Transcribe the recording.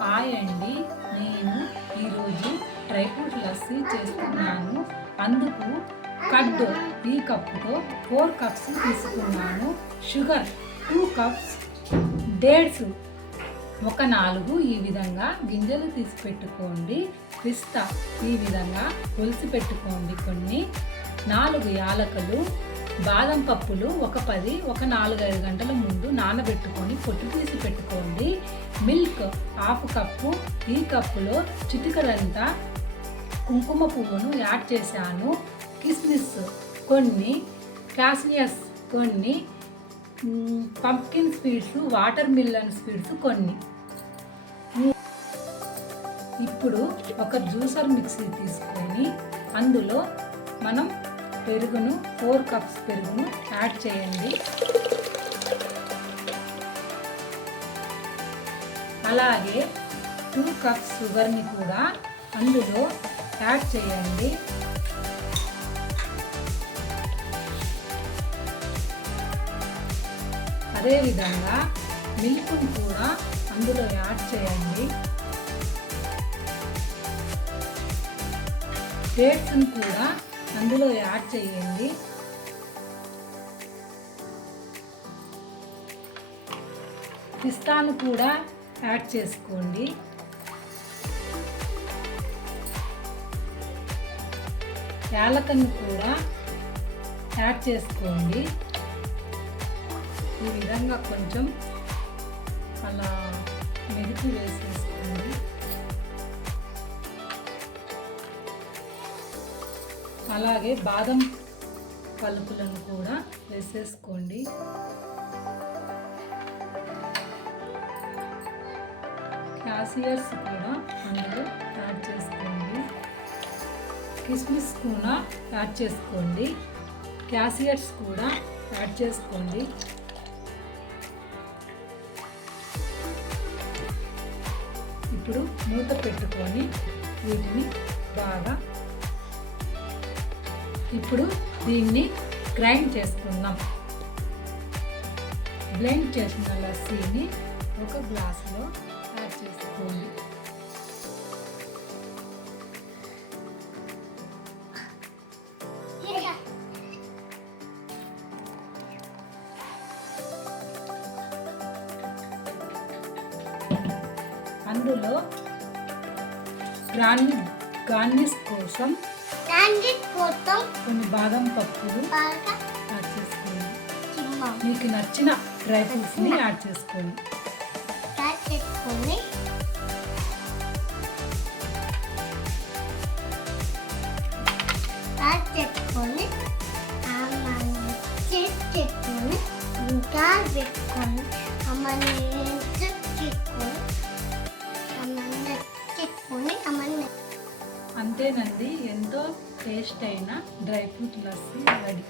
Hi అండి, నేను ఈరోజు డ్రై ఫ్రూట్ లస్సీ చేస్తున్నాను. అందుకు కర్డ్ ఈ కప్పుతో 4 కప్స్ తీసుకున్నాను. షుగర్ 2 కప్స్, డేట్స్ ఒక 4 ఈ విధంగా గింజలు తీసి పెట్టుకోండి. పిస్తా ఈ విధంగా ఒలిసి పెట్టుకోండి. కొన్ని 4 యాలకులు, బాదం పప్పులు ఒక 10, ఒక 4-5 గంటల ముందు నానబెట్టుకొని పొట్టు తీసి పెట్టుకోండి. మిల్క్ 1/2 కప్పు, ఈ కప్పులో చిటికెడంత కుంకుమ పువ్వును యాడ్ చేశాను. కిస్మిస్ కొన్ని, క్యాషియస్ కొన్ని, పంప్కిన్ స్వీట్స్, వాటర్ మిల్లన్ స్వీట్స్ కొన్ని. ఇప్పుడు ఒక జ్యూసర్ మిక్సీ తీసుకొని అందులో మనం పెరుగును 4 కప్స్ పెరుగును యాడ్ చేయండి. అలాగే 2 కప్స్ షుగర్ని కూడా అందులో యాడ్ చేయండి. అదేవిధంగా మిల్క్ను కూడా అందులో యాడ్ చేయండి. డేట్స్ని కూడా అందులో యాడ్ చేయండి. పిస్తాను కూడా యాడ్ చేసుకోండి. యాలకులను కూడా యాడ్ చేసుకోండి. ఈ విధంగా కొంచెం అలా మెదిపి వేసేసుకోండి. అలాగే బాదం పలుకులను కూడా వేసేసుకోండి. క్యాషియర్స్ కూడా అందులో యాడ్ చేసుకోండి. కిస్మిస్ కూడా యాడ్ చేసుకోండి. క్యాషియర్స్ కూడా యాడ్ చేసుకోండి. ఇప్పుడు మూత పెట్టుకొని వీటిని బాగా ఇప్పుడు దీన్ని గ్రైండ్ చేసుకుందాం. బ్లెండ్ చేసిన లస్సీని ఒక గ్లాసులో యాడ్ చేసుకోండి. అందులో గార్నిష్ కోసం కొన్ని బాదం పప్పులు యాడ్ చేసుకోండి. మీకు నచ్చిన డ్రై ఫ్రూట్స్ని యాడ్ చేసుకోండి. అంతేనండి, ఎంతో టేస్ట్ అయిన డ్రై ఫ్రూట్ లస్సీ రెడీ.